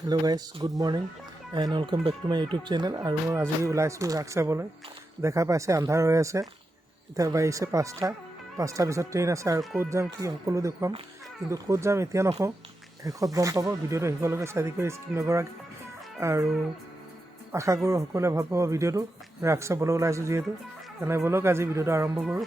Hello guys, good morning and welcome back to my YouTube channel. আৰু আজি ওলাইছো ৰাখ চাবলৈ। দেখা পাইছে আন্ধাৰ হৈ আছে। এতিয়া বাজিছে 5টা পিছত ট্ৰেইন আছে আৰু ক'ত যাম কি সকলো দেখুৱাম। কিন্তু ক'ত যাম এতিয়া নকওঁ, শেষত গম পাব। ভিডিঅ'টো শেষলৈকে চাই কৰি স্কিপ নকৰাকৈ। আৰু আশা কৰোঁ সকলোৱে ভাল পাব ভিডিঅ'টো। ৰাখ চাবলৈ ওলাইছোঁ যিহেতু, তেনে ব'লক আজি ভিডিঅ'টো আৰম্ভ কৰোঁ।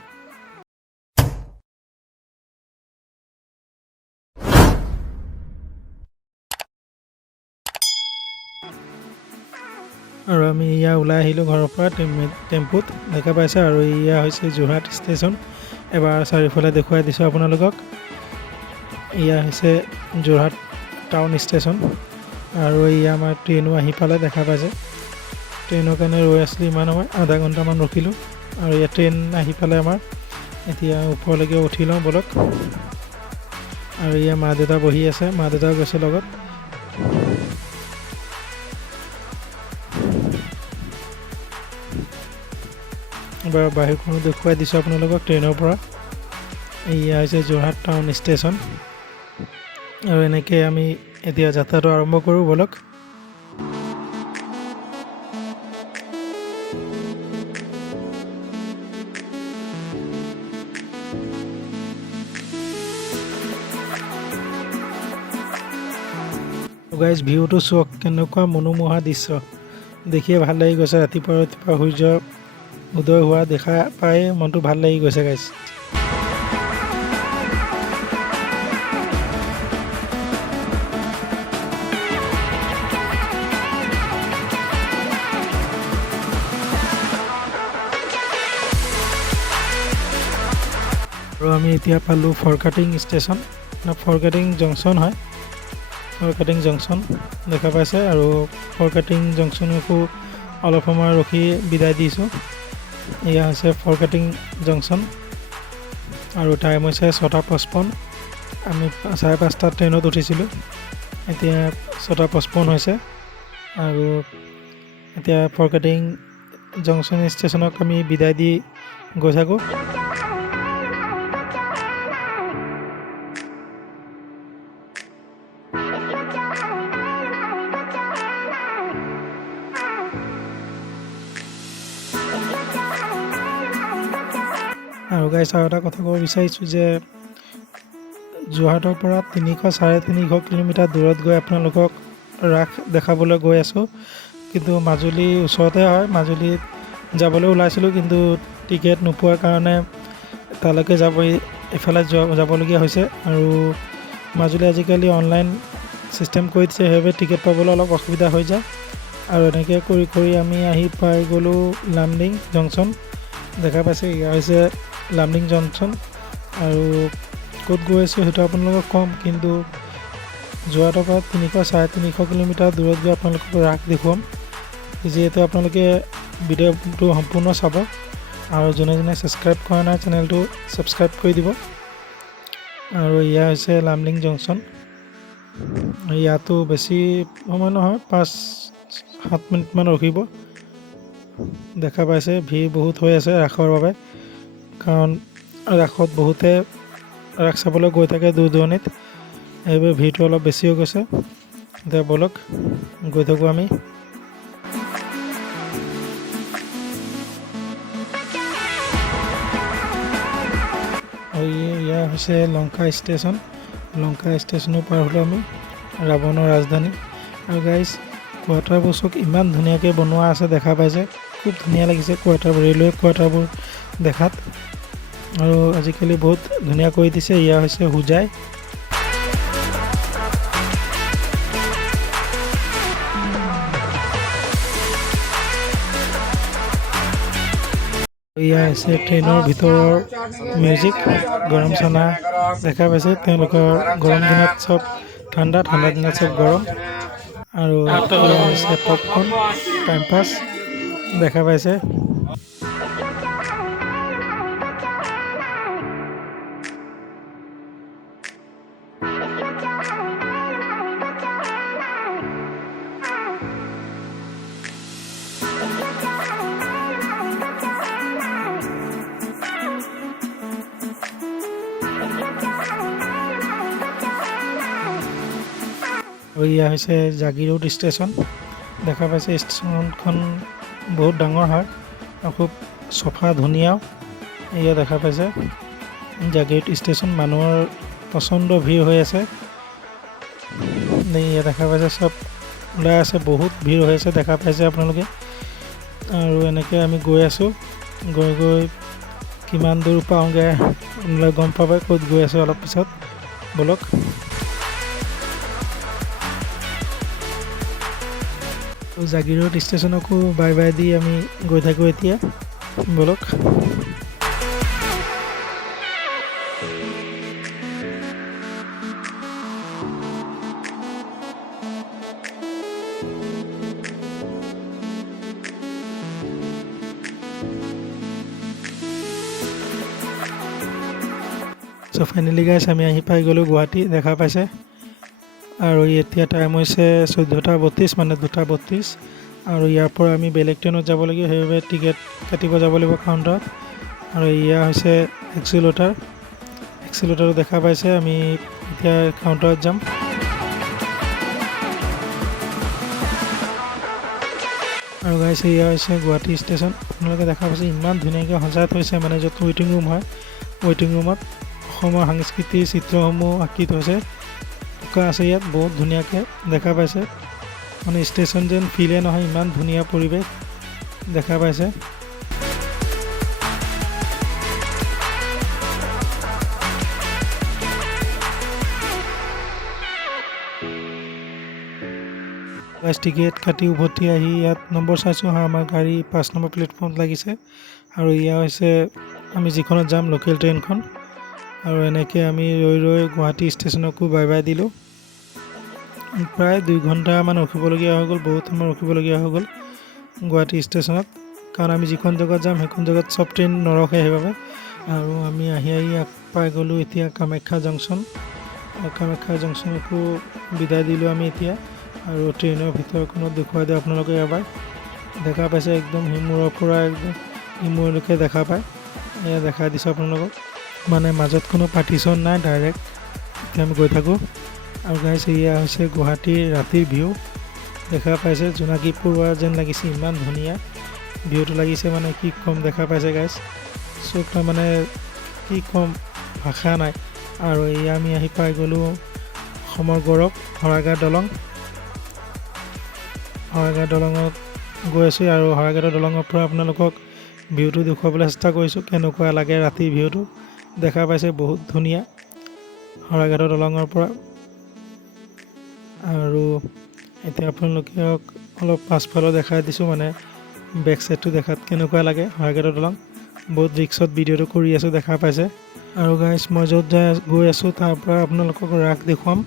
আৰু আমি ইয়া ওলাই আহিলোঁ ঘৰৰ পৰা টেম্পুত, দেখা পাইছে। আৰু ইয়া হৈছে যোৰহাট ষ্টেচন। এবাৰ চাৰিওফালে দেখুৱাই দিছোঁ আপোনালোকক। ইয়া হৈছে যোৰহাট টাউন ষ্টেচন। আৰু ইয়া আমাৰ ট্ৰেইনো আহি পালে, দেখা পাইছে। ট্ৰেইনৰ কাৰণে ৰৈ আছিলোঁ ইমান সময়, আধা ঘণ্টামান ৰখিলোঁ। আৰু ইয়াত ট্ৰেইন আহি পালে আমাৰ। এতিয়া ওপৰলৈকে উঠি লওঁ ব'লক। আৰু ইয়া মা দেউতা বহি আছে, মা দেউতাও গৈছে লগত। এবাৰ বাহিৰখনো দেখুৱাই দিছোঁ আপোনালোকক ট্ৰেইনৰ পৰা। এয়া হৈছে যোৰহাট টাউন ষ্টেচন। আৰু এনেকৈ আমি এতিয়া যাত্ৰাটো আৰম্ভ কৰোঁ ব'লক। গাইজ ভিউটো চাওক, কেনেকুৱা মনোমোহা দৃশ্য, দেখিয়ে ভাল লাগি গৈছে। ৰাতিপুৱা সূৰ্য উদয় হোৱা দেখা পাই মনটো ভাল লাগি গৈছে গাইজ। আৰু আমি এতিয়া পালোঁ ফৰকাটিং ষ্টেচন, ফৰকাটিং জংচন হয়। ফৰকাটিং জংচন দেখা পাইছে। আৰু ফৰকাটিং জংচনকো অলপ সময় ৰখি বিদায় দিছোঁ। এয়া হৈছে ফৰকাটিং জংচন। আৰু টাইম হৈছে 6:55। আমি 5:30 ট্ৰেইনত উঠিছিলোঁ, এতিয়া 6:55 হৈছে। আৰু এতিয়া ফৰকাটিং জংচন ষ্টেচনক আমি বিদায় দি গৈ থাকোঁ। আৰু গাইজ আৰু এটা কথা ক'ব বিচাৰিছোঁ যে যোৰহাটৰ পৰা 300-350 কিলোমিটাৰ দূৰত গৈ আপোনালোকক ৰাস দেখাবলৈ গৈ আছোঁ। কিন্তু মাজুলী ওচৰতে হয়। মাজুলীত যাবলৈ ওলাইছিলোঁ, কিন্তু টিকেট নোপোৱাৰ কাৰণে তালৈকে এফালে যাবলগীয়া হৈছে। আৰু মাজুলী আজিকালি অনলাইন ছিষ্টেম কৰি দিছে, সেইবাবে টিকেট পাবলৈ অলপ অসুবিধা হৈ যায়। আৰু এনেকৈ কৰি আমি আহি পাই গ'লোঁ লামডিং জংচন। দেখা পাইছে, এয়া হৈছে লামডিং জংচন। আৰু ক'ত গৈ আছোঁ সেইটো আপোনালোকক ক'ম, কিন্তু যোৰহাটৰ পৰা 300-350 কিলোমিটাৰ দূৰত গৈ আপোনালোকক ৰাস দেখুৱাম। যিহেতু আপোনালোকে ভিডিঅ'টো সম্পূৰ্ণ চাব। আৰু যোনে ছাবস্ক্ৰাইব কৰা নাই চেনেলটো ছাবস্ক্ৰাইব কৰি দিব। আৰু এয়া হৈছে লামডিং জংচন। ইয়াতো বেছি সময় নহয়, 5-7 মিনিটমান ৰখিব। দেখা পাইছে ভিৰ বহুত হৈ আছে ৰাসৰ বাবে, কাৰণ ৰাসত বহুতে ৰাস চাবলৈ গৈ থাকে দূৰ দূৰণিত, সেইবাবে ভিৰটো অলপ বেছি হৈ গৈছে। এতিয়া ব'লক গৈ থাকোঁ আমি। আৰু এয়া হৈছে লংকা ষ্টেচন। লংকা ষ্টেচনৰ পাৰ হ'লোঁ আমি, ৰাৱণৰ ৰাজধানী। আৰু গাইজ কোৱাৰ্টাৰবোৰ চাওক, ইমান ধুনীয়াকৈ বনোৱা আছে, দেখা পাইছে। খুব ধুনীয়া লাগিছে কোৱাৰ্টাৰবোৰ, ৰেলৱে কোৱাৰ্টাৰবোৰ দেখাত। আৰু আজিকালি বহুত ধুনীয়া কৰি দিছে। এয়া হৈছে হোজাই। এয়া হৈছে ট্ৰেইনৰ ভিতৰৰ মিউজিক, গৰম চানা দেখা পাইছে। তেওঁলোকৰ গৰম দিনত চব ঠাণ্ডা দিনত চব গৰম। আৰু এয়া হৈছে পপকৰ্ণ, টাইম পাছ দেখা পাইছে। এয়া হৈছে জাগিৰোড ষ্টেচন। দেখা পাইছে ষ্টেচনখন বহুত ডাঙৰ হয় আৰু খুব চফা ধুনীয়াও। এয়া দেখা পাইছে জাগিৰোড ষ্টেচন, মানুহৰ প্ৰচণ্ড ভিৰ হৈ আছে। এয়া দেখা পাইছে চব ওলাই আছে, বহুত ভিৰ হৈ আছে দেখা পাইছে আপোনালোকে। আৰু এনেকৈ আমি গৈ আছোঁ, গৈ গৈ কিমান দূৰ পাওঁগৈ আপোনালোকে গম পাব। ক'ত গৈ আছোঁ অলপ পিছত ব'লক। জাগিৰোড ষ্টেচনকো বাই বাই দি আমি গৈ থাকোঁ এতিয়া, ব'লক। চ' ফাইনেলি গাইছ আমি আহি পাই গ'লোঁ গুৱাহাটী, দেখা পাইছে। আৰু এতিয়া টাইম হৈছে 14:32, মানে 2:32। আৰু ইয়াৰ পৰা আমি বেলেগ ট্ৰেইনত যাব লাগিব, সেইবাবে টিকেট কাটিব যাব লাগিব কাউণ্টাৰত। আৰু এয়া হৈছে এক্সিলেটাৰ দেখা পাইছে। আমি এতিয়া কাউণ্টাৰত যাম। আৰু গাইছে এয়া হৈছে গুৱাহাটী ষ্টেচন। আপোনালোকে দেখা পাইছে ইমান ধুনীয়াকৈ সজাই থৈছে, মানে য'ত ৱেইটিং ৰুম হয়, ৱেইটিং ৰুমত অসমৰ সাংস্কৃতিক চিত্ৰসমূহ আঁকি থৈছে, থকা আছে ইয়াত বহুত ধুনীয়াকৈ দেখা পাইছে। মানে ষ্টেচন যেন ফিলে নহয়, ইমান ধুনীয়া পৰিৱেশ দেখা পাইছে। টিকেট কাটি উভতি আহি ইয়াত নম্বৰ চাইছোঁ হা, আমাৰ গাড়ী 5 নম্বৰ প্লেটফৰ্মত লাগিছে। আৰু এয়া হৈছে আমি যিখনত যাম, লোকেল ট্ৰেইনখন। আৰু এনেকৈ আমি ৰৈ গুৱাহাটী ষ্টেচনকো বাই বাই দিলোঁ। প্ৰায় 2 ঘণ্টামান ৰখিবলগীয়া হৈ গ'ল, বহুত সময় ৰখিবলগীয়া হৈ গ'ল গুৱাহাটী ষ্টেচনত, কাৰণ আমি যিখন জেগাত যাম সেইখন জেগাত চব ট্ৰেইন নৰখে সেইবাবে। আৰু আমি আহি পাই গ'লোঁ এতিয়া কামাখ্যা জংচন। কামাখ্যা জংচনকো বিদায় দিলোঁ আমি এতিয়া। আৰু ট্ৰেইনৰ ভিতৰখনত দেখুৱাই দিওঁ আপোনালোকে এবাৰ। দেখা পাইছে একদম সিমূৰৰ পৰা একদম সিমূৰলৈকে দেখা পায়। এয়া দেখাই দিছোঁ আপোনালোকক, মানে মাজত কোনো পাৰ্টিশ্যন নাই, ডাইৰেক্ট এতিয়া আমি গৈ থাকোঁ। আৰু গাইছ এয়া হৈছে গুৱাহাটীৰ ৰাতিৰ ভিউ, দেখা পাইছে জোনাকী পৰুৱা যেন লাগিছে, ইমান ধুনীয়া ভিউটো লাগিছে, মানে কি ক'ম, দেখা পাইছে গাইছ। চব তাৰমানে কি ক'ম, ভাষা নাই। আৰু এয়া আমি আহি পাই গ'লোঁ অসমৰ গৌৰৱ শৰাইঘাট দলং। শৰাইঘাট দলঙত গৈ আছোঁ, আৰু শৰাইঘাটৰ দলঙৰ পৰা আপোনালোকক ভিউটো দেখুৱাবলৈ চেষ্টা কৰিছোঁ, কেনেকুৱা লাগে ৰাতিৰ ভিউটো। দেখা পাইছে বহুত ধুনীয়া শৰাইঘাটৰ দলঙৰ পৰা। আৰু এতিয়া আপোনালোকক অলপ পাছফালেও দেখাই দিছোঁ, মানে বেক চাইডটো দেখাত কেনেকুৱা লাগে শৰাইঘাটৰ দলং। বহুত ৰিক্সত ভিডিঅ'টো কৰি আছোঁ, দেখা পাইছে। আৰু গাইছ মই য'ত গৈ আছোঁ তাৰ পৰা আপোনালোকক ৰাস দেখুৱাম।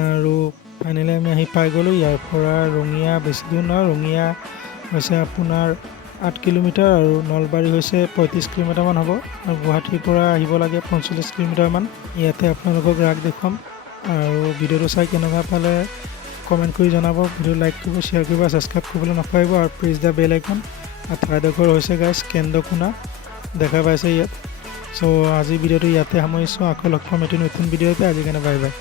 আৰু ফাইনেলি আমি আহি পাই গ'লোঁ ইয়াৰ পৰা ৰঙিয়া, বেছি দূৰ নহয়, ৰঙিয়া হৈছে আপোনাৰ 8 কিলোমিটাৰ আৰু নলবাৰী হৈছে 35 কিলোমিটাৰমান হ'ব। আৰু গুৱাহাটীৰ পৰা আহিব লাগে 45 কিলোমিটাৰমান। ইয়াতে আপোনালোকক ৰাস দেখুৱাম। আৰু ভিডিঅ'টো চাই কেনেকুৱা পালে কমেণ্ট কৰি জনাব। ভিডিঅ' লাইক কৰিব, শ্বেয়াৰ কৰিব, ছাবস্ক্ৰাইব কৰিবলৈ নাপাহৰিব। আৰু প্ৰেছ দ্য বেল আইকন। আৰু ঠাইডোখৰ হৈছে গাইছ কেন্দ্ৰকোনা, দেখা পাইছে ইয়াত। চ' আজি ভিডিঅ'টো ইয়াতে সামৰিছোঁ, আকৌ লগ পাম এটি নতুন ভিডিঅ'তে। আজিৰ কাৰণে বাই বাই।